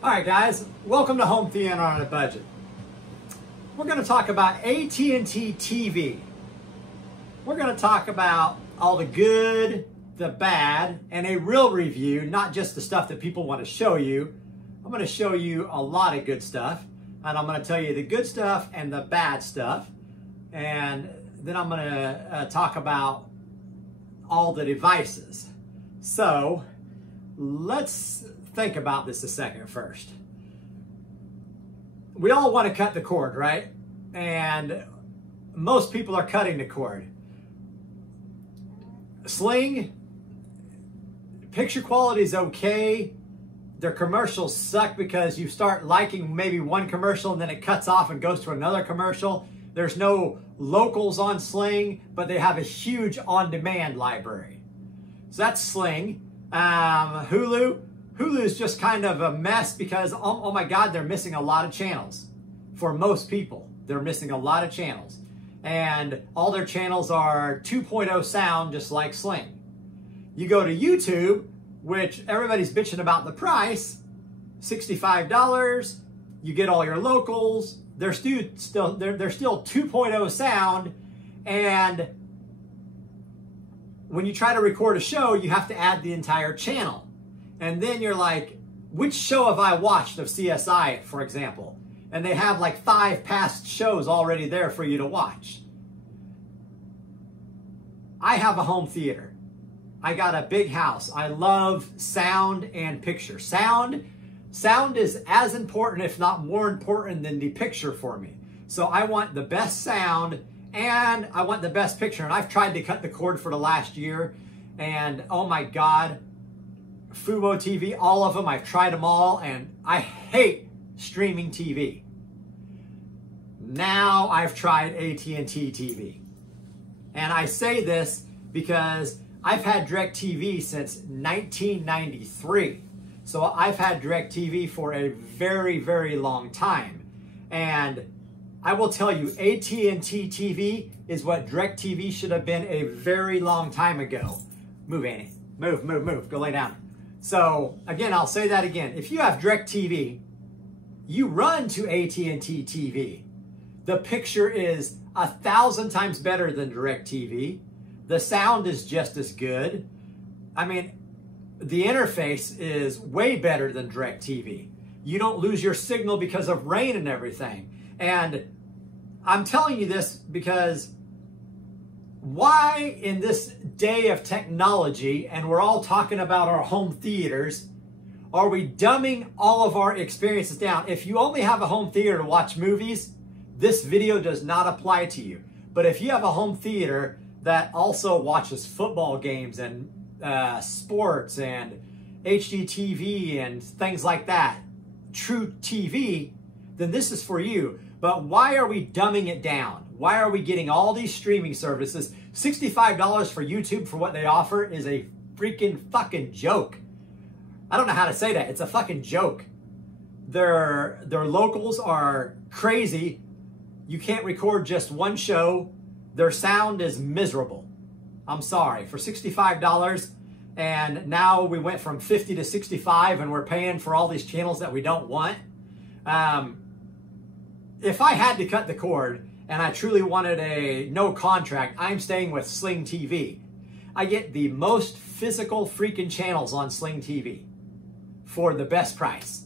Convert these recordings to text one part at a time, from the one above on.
All right, guys, welcome to Home Theater on a Budget. We're going to talk about AT&T TV. We're going to talk about all the good, the bad, and a real review, not just the stuff that people want to show you. I'm going to show you a lot of good stuff, and I'm going to tell you the good stuff and the bad stuff, and then I'm going to talk about all the devices. So let's think about this a second first. We all want to cut the cord, right? And most people are cutting the cord. Sling, picture quality is okay. Their commercials suck because you start liking maybe one commercial and then it cuts off and goes to another commercial. There's no locals on Sling, but they have a huge on-demand library. So that's Sling. Hulu is just kind of a mess because, oh my God, they're missing a lot of channels. For most people, they're missing a lot of channels. And all their channels are 2.0 sound, just like Sling. You go to YouTube, which everybody's bitching about the price, $65. You get all your locals. They're still 2.0 sound, and when you try to record a show, you have to add the entire channel. And then you're like, which show have I watched of CSI, for example? And they have like 5 past shows already there for you to watch. I have a home theater. I got a big house. I love sound and picture. Sound is as important, if not more important, than the picture for me. So I want the best sound and I want the best picture. And I've tried to cut the cord for the last year, and oh my God, Fubo TV, all of them, I've tried them all, and I hate streaming TV. Now I've tried AT&T TV. And I say this because I've had DirecTV since 1993. So I've had DirecTV for a very, very long time. And I will tell you, AT&T TV is what DirecTV should have been a very long time ago. Move, Annie. Move, move, move. Go lay down. So again, I'll say that again. If you have DirecTV, you run to AT&T TV. The picture is 1,000 times better than DirecTV. The sound is just as good. I mean, the interface is way better than DirecTV. You don't lose your signal because of rain and everything. And I'm telling you this because why in this day of technology, and we're all talking about our home theaters, are we dumbing all of our experiences down? If you only have a home theater to watch movies, this video does not apply to you. But if you have a home theater that also watches football games and sports and HDTV and things like that, true TV, then this is for you. But why are we dumbing it down? Why are we getting all these streaming services? $65 for YouTube for what they offer is a freaking fucking joke. I don't know how to say that. It's a fucking joke. Their locals are crazy. You can't record just one show. Their sound is miserable. I'm sorry. For $65, and now we went from 50 to 65 and we're paying for all these channels that we don't want. If I had to cut the cord and I truly wanted a no contract, I'm staying with Sling TV. I get the most physical freaking channels on Sling TV for the best price.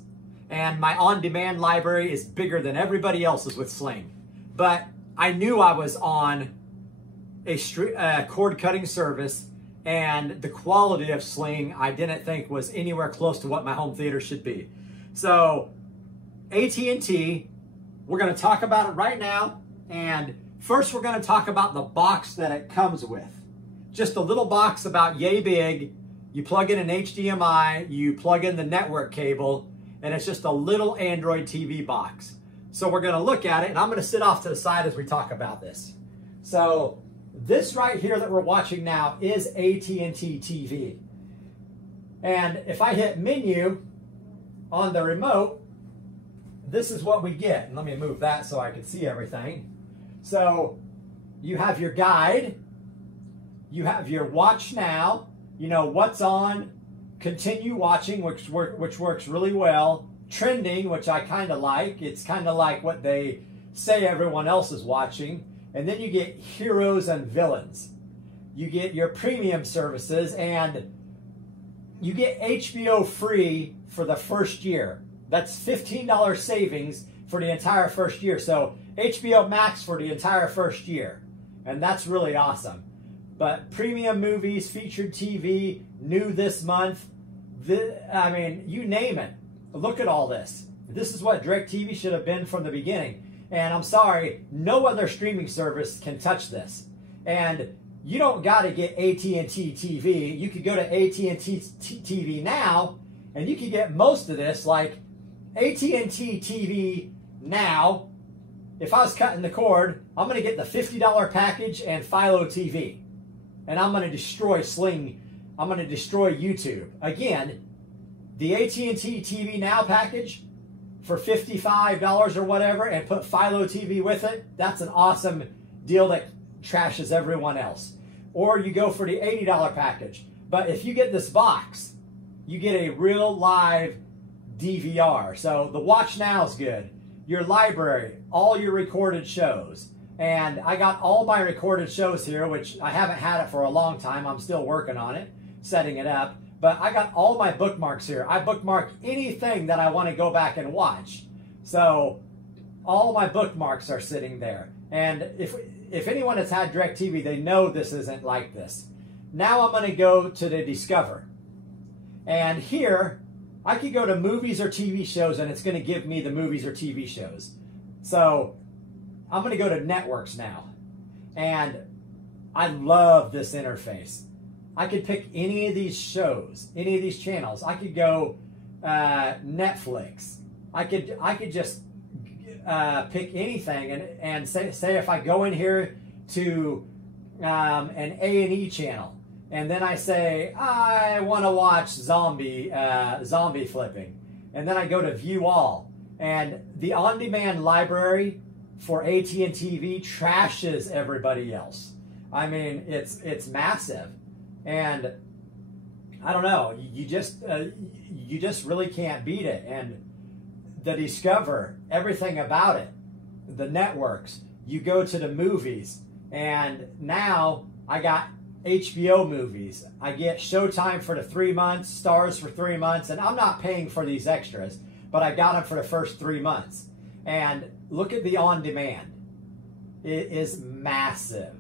And my on-demand library is bigger than everybody else's with Sling. But I knew I was on a cord-cutting service, and the quality of Sling I didn't think was anywhere close to what my home theater should be. So AT&T, we're going to talk about it right now. And first we're going to talk about the box that it comes with. Just a little box about yay big. You plug in an HDMI, you plug in the network cable, and it's just a little Android TV box. So we're going to look at it, and I'm going to sit off to the side as we talk about this. So this right here that we're watching now is AT&T TV. And if I hit menu on the remote, this is what we get. And let me move that so I can see everything. So you have your guide, you have your watch now, you know what's on, continue watching, which works really well, trending, which I kind of like. It's kind of like what they say everyone else is watching. And then you get heroes and villains. You get your premium services, and you get HBO free for the first year. That's $15 savings for the entire first year. So HBO Max for the entire first year. And that's really awesome. But premium movies, featured TV, new this month. I mean, you name it. Look at all this. This is what DirecTV should have been from the beginning. And I'm sorry, no other streaming service can touch this. And you don't got to get AT&T TV. You could go to AT&T TV now, and you can get most of this. Like AT&T TV now, if I was cutting the cord, I'm going to get the $50 package and Philo TV. And I'm going to destroy Sling. I'm going to destroy YouTube. Again, the AT&T TV Now package for $55 or whatever, and put Philo TV with it, that's an awesome deal that trashes everyone else. Or you go for the $80 package. But if you get this box, you get a real live DVR. So the Watch Now is good. Your library, all your recorded shows. And I got all my recorded shows here, which I haven't had it for a long time. I'm still working on it, setting it up. But I got all my bookmarks here. I bookmark anything that I want to go back and watch. So all my bookmarks are sitting there. And if anyone has had DirecTV, they know this isn't like this. Now I'm going to go to the Discover. And here, I could go to movies or TV shows, and it's going to give me the movies or TV shows. So I'm going to go to networks now. And I love this interface. I could pick any of these shows, any of these channels. I could go Netflix. I could just pick anything and say if I go in here to an A&E channel, and then I say I want to watch zombie flipping, and then I go to View All, and the on-demand library for AT&T TV trashes everybody else. I mean, it's massive. And I don't know, you just really can't beat it. And the Discover, everything about it, the networks, you go to the movies, and now I got HBO movies. I get Showtime for the 3 months, Stars for 3 months, and I'm not paying for these extras, but I got them for the first 3 months. And look at the on-demand. It is massive.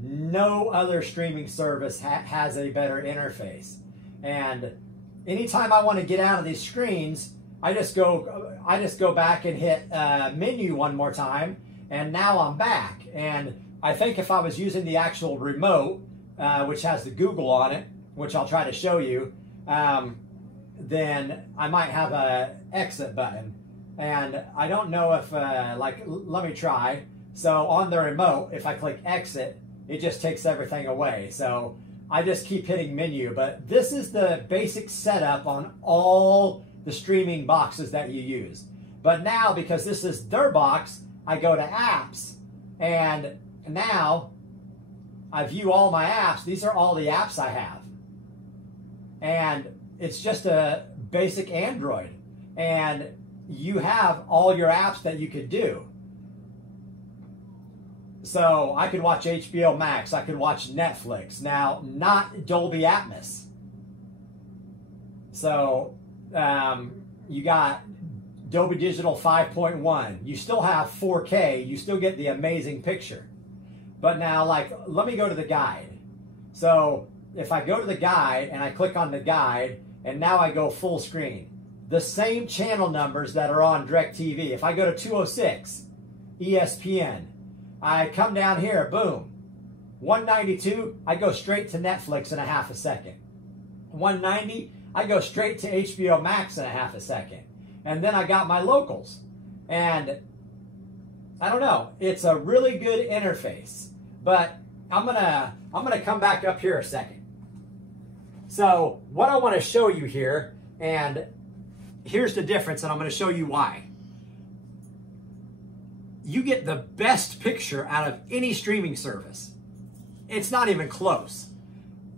No other streaming service has a better interface. And anytime I want to get out of these screens, I just go back and hit menu one more time, and now I'm back. And I think if I was using the actual remote, which has the Google on it, which I'll try to show you, then I might have a exit button. And I don't know if, let me try. So on the remote, if I click exit, it just takes everything away. So I just keep hitting menu. But this is the basic setup on all the streaming boxes that you use. But now, because this is their box, I go to apps, and now I view all my apps. These are all the apps I have. And it's just a basic Android. And you have all your apps that you could do. So I could watch HBO Max, I could watch Netflix. Now, not Dolby Atmos. So you got Dolby Digital 5.1. You still have 4K, you still get the amazing picture. But now, let me go to the guide. So if I go to the guide and I click on the guide, and now I go full screen, the same channel numbers that are on DirecTV. If I go to 206, ESPN, I come down here, boom. 192, I go straight to Netflix in a half a second. 190, I go straight to HBO Max in a half a second. And then I got my locals. And I don't know, it's a really good interface. But I'm gonna come back up here a second. So what I want to show you here, and here's the difference, and I'm going to show you why. You get the best picture out of any streaming service. It's not even close,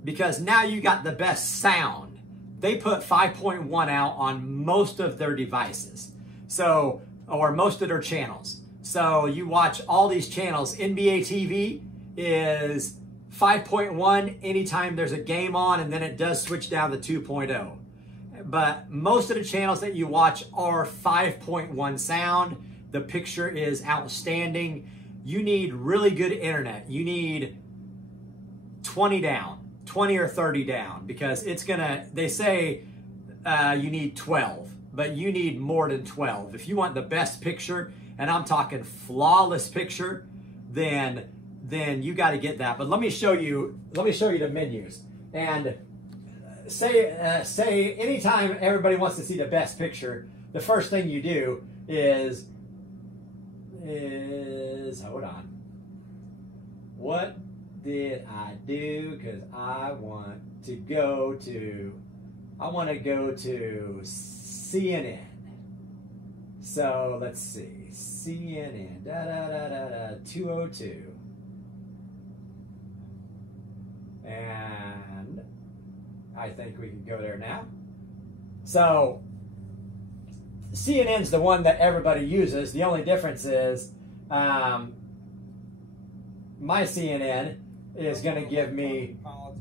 because now you got the best sound, they put 5.1 out on most of their devices. So, or most of their channels. So you watch all these channels. NBA TV is 5.1 anytime there's a game on, and then it does switch down to 2.0. But most of the channels that you watch are 5.1 sound. The picture is outstanding. You need really good internet. You need 20 down, 20 or 30 down, because it's gonna, they say you need 12, but you need more than 12. If you want the best picture, and I'm talking flawless picture, then you got to get that. But let me show you the menus. And say anytime everybody wants to see the best picture, the first thing you do is hold on. What did I do? Because I want to go to CNN. So let's see, CNN, 202. And I think we can go there now. So CNN's the one that everybody uses. The only difference is my CNN is going to give me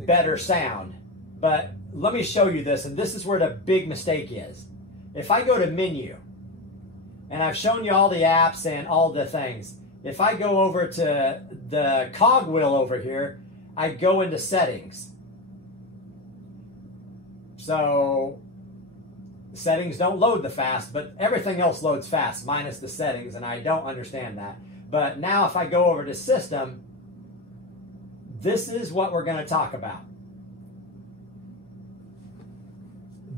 better sound. But let me show you this, and this is where the big mistake is. If I go to menu, and I've shown you all the apps and all the things. If I go over to the cogwheel over here, I go into settings. So settings don't load the fast, but everything else loads fast, minus the settings, and I don't understand that. But now if I go over to system, this is what we're going to talk about.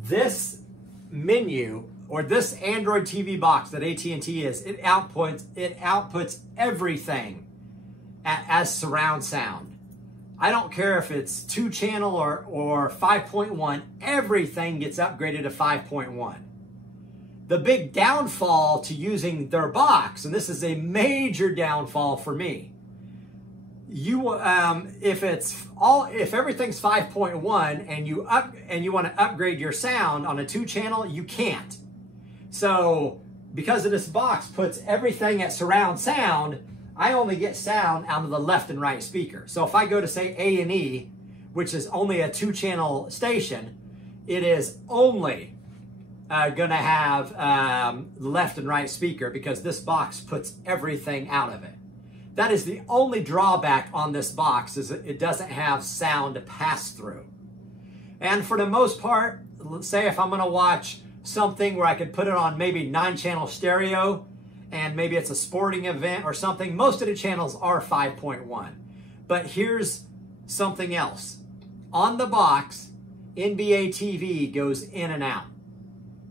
This menu, or this Android TV box that AT&T is, it outputs everything as surround sound. I don't care if it's 2-channel or 5.1, everything gets upgraded to 5.1. The big downfall to using their box, and this is a major downfall for me, if everything's 5.1 and you want to upgrade your sound on a 2-channel, you can't. So because of this box puts everything at surround sound, I only get sound out of the left and right speaker. So if I go to say A&E, which is only a 2-channel station, it is only gonna have left and right speaker, because this box puts everything out of it. That is the only drawback on this box, is it doesn't have sound to pass through. And for the most part, let's say if I'm gonna watch something where I could put it on maybe 9-channel stereo, and maybe it's a sporting event or something, most of the channels are 5.1. But here's something else. On the box, NBA TV goes in and out.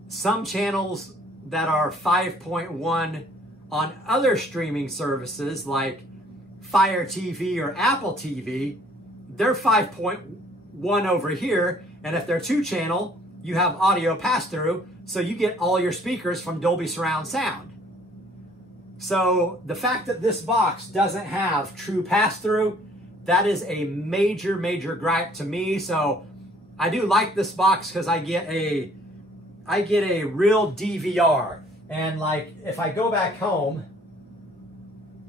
Some channels that are 5.1 on other streaming services like Fire TV or Apple TV, they're 5.1 over here, and if they're 2-channel, you have audio pass-through, so you get all your speakers from Dolby Surround Sound. So the fact that this box doesn't have true pass-through, that is a major, major gripe to me. So I do like this box because I get a real DVR. And like if I go back home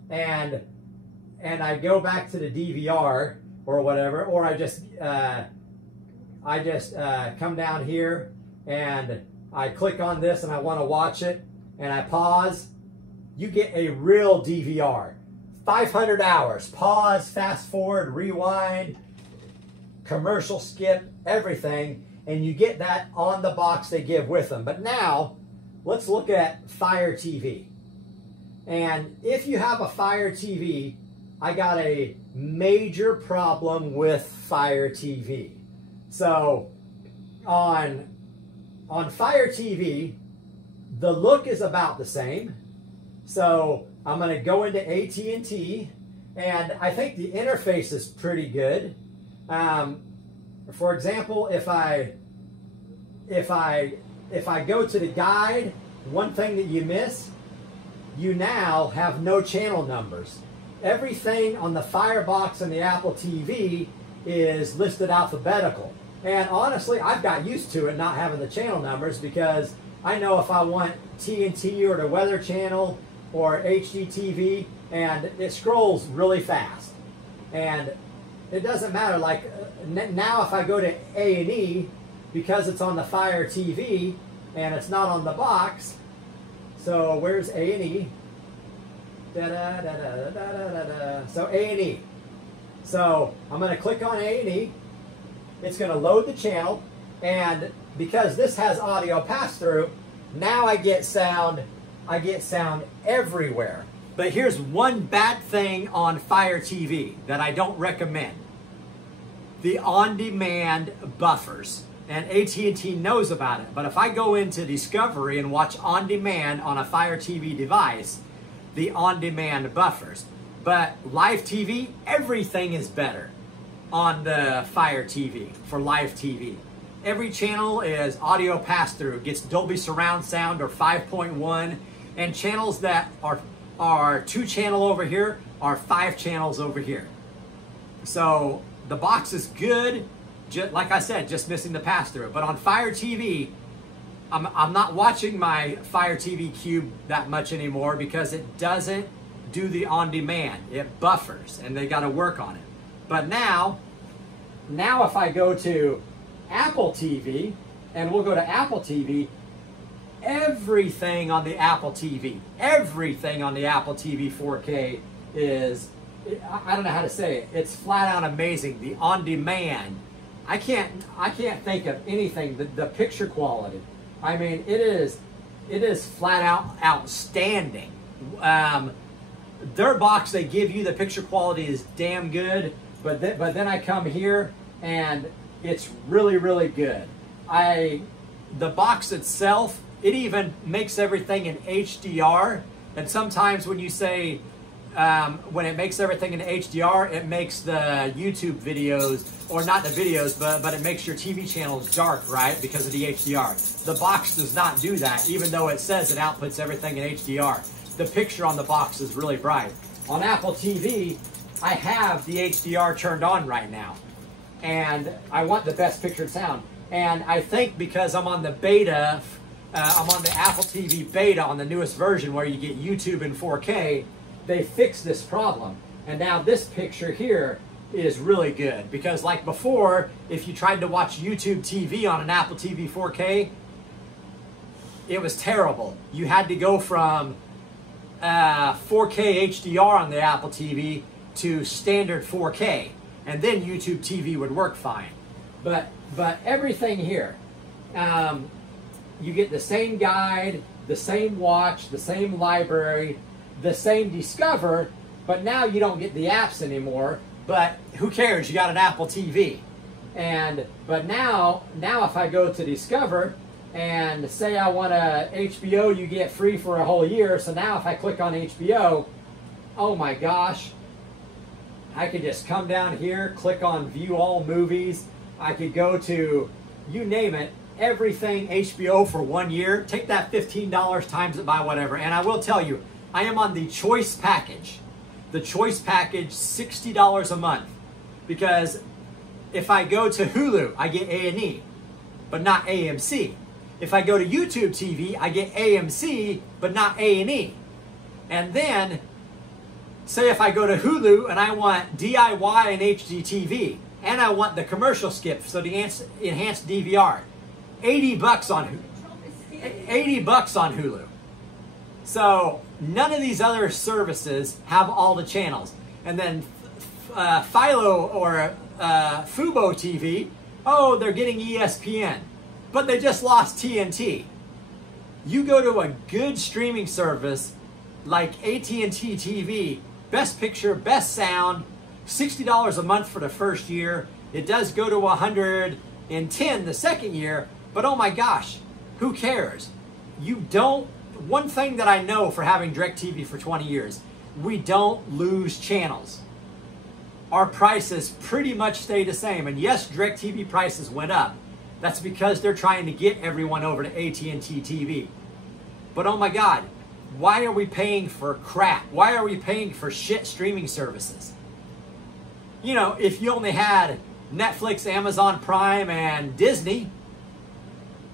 and I go back to the DVR or whatever, or I just come down here and I click on this and I want to watch it and I pause, you get a real DVR. 500 hours, pause, fast forward, rewind, commercial skip, everything, and you get that on the box they give with them. But now, let's look at Fire TV. And if you have a Fire TV, I got a major problem with Fire TV. So on Fire TV, the look is about the same. So I'm going to go into AT&T, and I think the interface is pretty good. For example, if I go to the guide, one thing that you miss, you now have no channel numbers. Everything on the Firebox and the Apple TV is listed alphabetical. And honestly, I've got used to it not having the channel numbers, because I know if I want TNT or the Weather Channel or HGTV, and it scrolls really fast. And it doesn't matter, like now if I go to A&E, because it's on the Fire TV and it's not on the box, so where's A&E? So A&E. So I'm going to click on A&E. It's going to load the channel, and because this has audio pass-through, now I get sound everywhere. But here's one bad thing on Fire TV that I don't recommend. The on-demand buffers. And AT&T knows about it. But if I go into Discovery and watch on-demand on a Fire TV device, the on-demand buffers. But live TV, everything is better on the Fire TV for live TV. Every channel is audio pass-through, gets Dolby surround sound or 5.1, and channels that are 2 channel over here are 5 channels over here. So the box is good, like I said, just missing the pass-through. But on Fire TV, I'm not watching my Fire TV Cube that much anymore because it doesn't do the on-demand. It buffers, and they got to work on it. But now if I go to Apple TV, and we'll go to Apple TV, everything on the Apple TV 4K is, I don't know how to say it, it's flat out amazing. The on-demand, I can't think of anything. The picture quality, I mean, it is flat out outstanding. Their box, they give you the picture quality is damn good, but then I come here and it's really, really good. The box itself, it even makes everything in HDR, and sometimes when you say when it makes everything in HDR, it makes the YouTube videos, or not the videos, but it makes your TV channels dark, right? Because of the HDR. The box does not do that, even though it says it outputs everything in HDR. The picture on the box is really bright. On Apple TV, I have the HDR turned on right now, and I want the best picture and sound. And I think because I'm on the beta, I'm on the Apple TV beta on the newest version where you get YouTube in 4K, they fixed this problem. And now this picture here is really good, because like before, if you tried to watch YouTube TV on an Apple TV 4K, it was terrible. You had to go from 4K HDR on the Apple TV to standard 4K, and then YouTube TV would work fine. But everything here, you get the same guide, the same watch, the same library, the same Discover, but now you don't get the apps anymore. But who cares? You got an Apple TV. But now if I go to Discover and say I want a HBO, you get free for a whole year. So now if I click on HBO, oh my gosh, I could just come down here, click on View All Movies. I could go to, you name it, everything HBO for 1 year. Take that $15 times it by whatever. And I will tell you, I am on the Choice package. The Choice package, $60 a month. Because if I go to Hulu, I get A&E, but not AMC. If I go to YouTube TV, I get AMC, but not A&E. And then, say if I go to Hulu and I want DIY and HGTV, and I want the commercial skip, so the enhanced DVR, $80 on Hulu. $80 on Hulu. So none of these other services have all the channels. And then Philo or Fubo TV, oh, they're getting ESPN, but they just lost TNT. You go to a good streaming service like AT&T TV, best picture, best sound, $60 a month for the first year. It does go to $110 the second year, but oh my gosh, who cares? You don't, one thing that I know for having DirecTV for 20 years, we don't lose channels. Our prices pretty much stay the same. And yes, DirecTV prices went up. That's because they're trying to get everyone over to AT&T TV. But oh my God, why are we paying for crap? Why are we paying for shit streaming services? You know, if you only had Netflix, Amazon Prime, and Disney,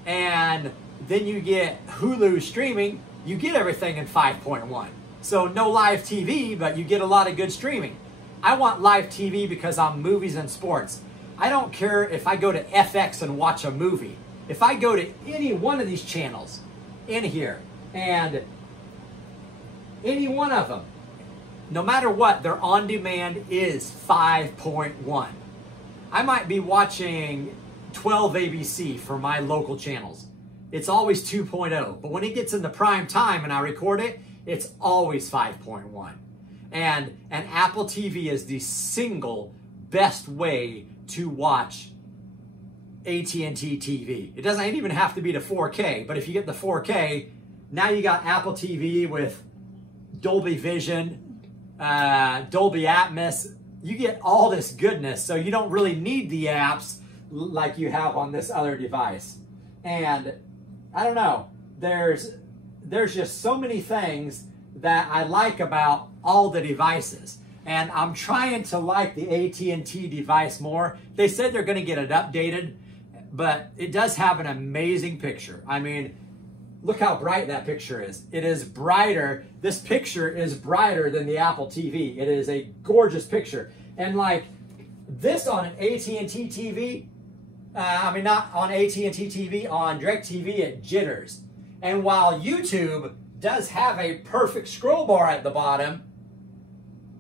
and then you get Hulu streaming, you get everything in 5.1. So no live TV, but you get a lot of good streaming. I want live TV because I'm movies and sports. I don't care if I go to FX and watch a movie. If I go to any one of these channels in here, and any one of them, no matter what, their on-demand is 5.1. I might be watching 12 ABC for my local channels. It's always 2.0, but when it gets in the prime time and I record it, it's always 5.1. And an Apple TV is the single best way to watch AT&T TV. It doesn't even have to be to 4K, but if you get the 4K, now you got Apple TV with Dolby Vision, Dolby Atmos. You get all this goodness, so you don't really need the apps like you have on this other device. And I don't know, there's just so many things that I like about all the devices. And I'm trying to like the AT&T device more. They said they're going to get it updated, but it does have an amazing picture. I mean, look how bright that picture is. It is brighter. This picture is brighter than the Apple TV. It is a gorgeous picture. And like this on an AT&T TV, I mean, not on AT&T TV, on DirecTV, it jitters. And while YouTube does have a perfect scroll bar at the bottom,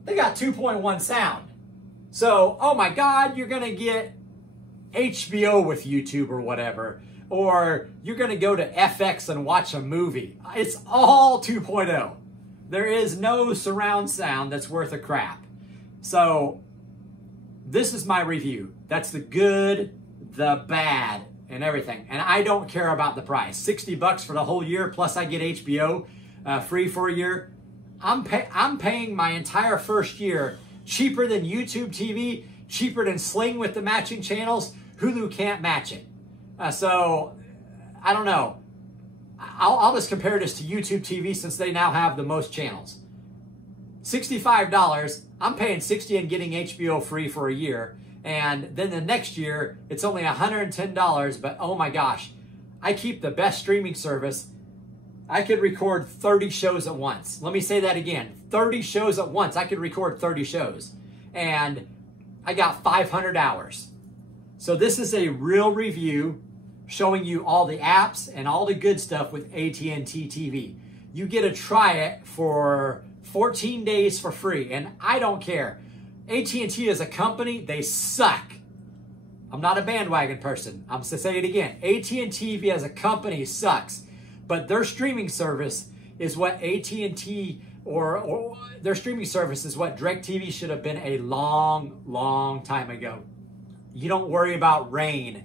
they got 2.1 sound. So, oh my God, you're gonna get HBO with YouTube or whatever, or you're gonna go to FX and watch a movie. It's all 2.0. There is no surround sound that's worth a crap. So, this is my review. That's the good, the bad, and everything. And I don't care about the price. 60 bucks for the whole year, plus I get HBO free for a year. I'm paying my entire first year cheaper than YouTube TV, cheaper than Sling with the matching channels. Hulu can't match it. So, I don't know. I'll just compare this to YouTube TV since they now have the most channels. $65, I'm paying $60 and getting HBO free for a year. And then the next year, it's only $110, but oh my gosh, I keep the best streaming service. I could record 30 shows at once. Let me say that again, 30 shows at once. I could record 30 shows. And I got 500 hours. So this is a real review showing you all the apps and all the good stuff with AT&T TV. You get to try it for 14 days for free, and I don't care. AT&T as a company, they suck. I'm not a bandwagon person. I'm going to say it again. AT&T as a company sucks, but their streaming service is what AT&T or their streaming service is what DirecTV should have been a long, long time ago. You don't worry about rain.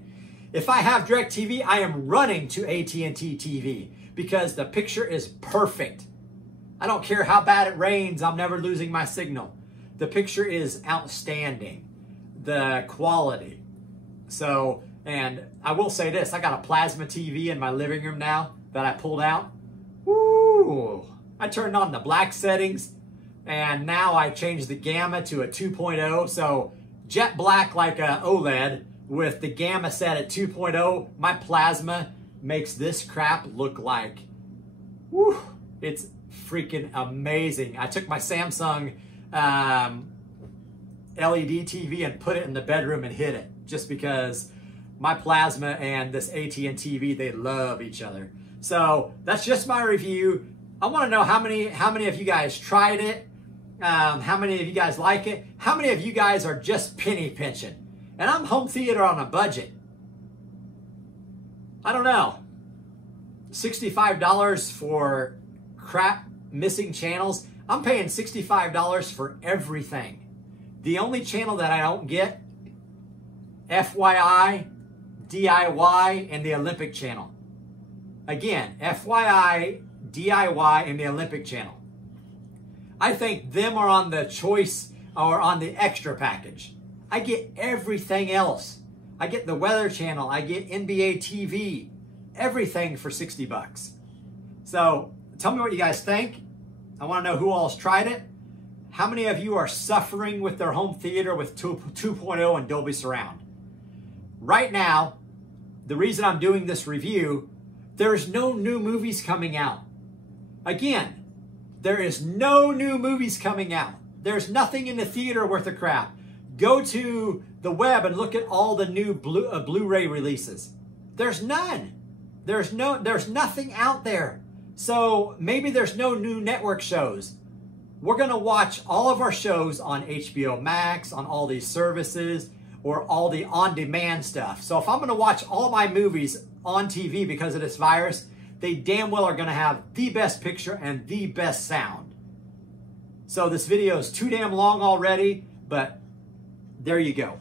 If I have DirecTV, I am running to AT&T TV because the picture is perfect. I don't care how bad it rains, I'm never losing my signal. The picture is outstanding. The quality. So, and I will say this, I got a plasma TV in my living room now that I pulled out. Woo! I turned on the black settings and now I changed the gamma to a 2.0. So jet black like a OLED with the gamma set at 2.0. My plasma makes this crap look like, woo, it's freaking amazing. I took my Samsung LED TV and put it in the bedroom and hid it just because my plasma and this AT&T TV, they love each other. So that's just my review. I want to know how many of you guys tried it, how many of you guys like it, how many of you guys are just penny pinching. And I'm home theater on a budget. I don't know. $65 for crap missing channels. I'm paying $65 for everything. The only channel that I don't get, FYI, DIY, and the Olympic channel. Again, FYI, DIY, and the Olympic channel. I think them are on the choice or on the extra package. I get everything else. I get the Weather Channel. I get NBA TV. Everything for 60 bucks. So tell me what you guys think. I want to know who all's tried it. How many of you are suffering with their home theater with 2.0 and Dolby Surround? right now, the reason I'm doing this review, there's no new movies coming out. Again, there is no new movies coming out. There's nothing in the theater worth a crap. Go to the web and look at all the new Blu-ray releases. There's none. There's nothing out there. So maybe there's no new network shows. We're going to watch all of our shows on HBO Max, on all these services, or all the on-demand stuff. So if I'm going to watch all my movies on TV because of this virus, they damn well are going to have the best picture and the best sound. So this video is too damn long already, but there you go.